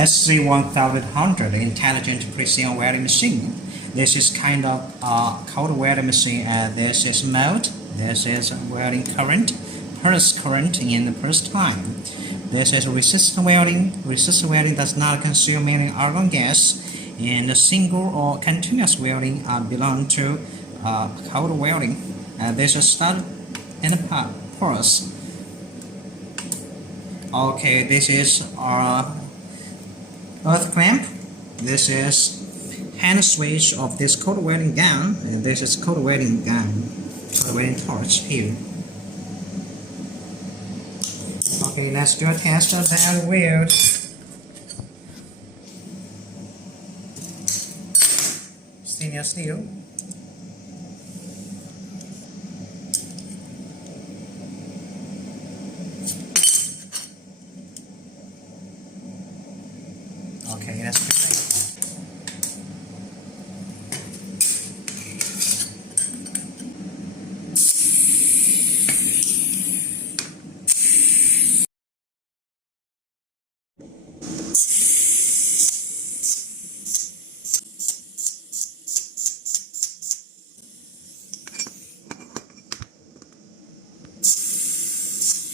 SC1100 intelligent precision welding machine. This is kind of cold welding machine. This is mode. This is welding current, pulse current in the pulse time. This is resistant welding. Resistant welding does not consume any argon gas, and single or continuous welding belong to cold welding. This is stud and pulse. Okay, this is our earth clamp. This is hand switch of this cold welding gun, and this is cold welding gun, cold welding torch here. Okay, let's do a test of that weld. Stainless steel. Okay, that's good.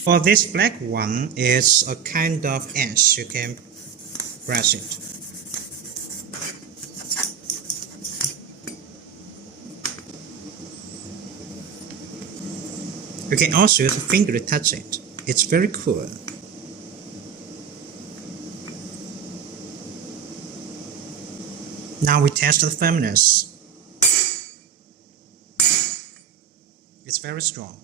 For this black one, it's a kind of edge. You can brush it. You can also use a finger to touch it. It's very cool. Now we test the firmness. It's very strong.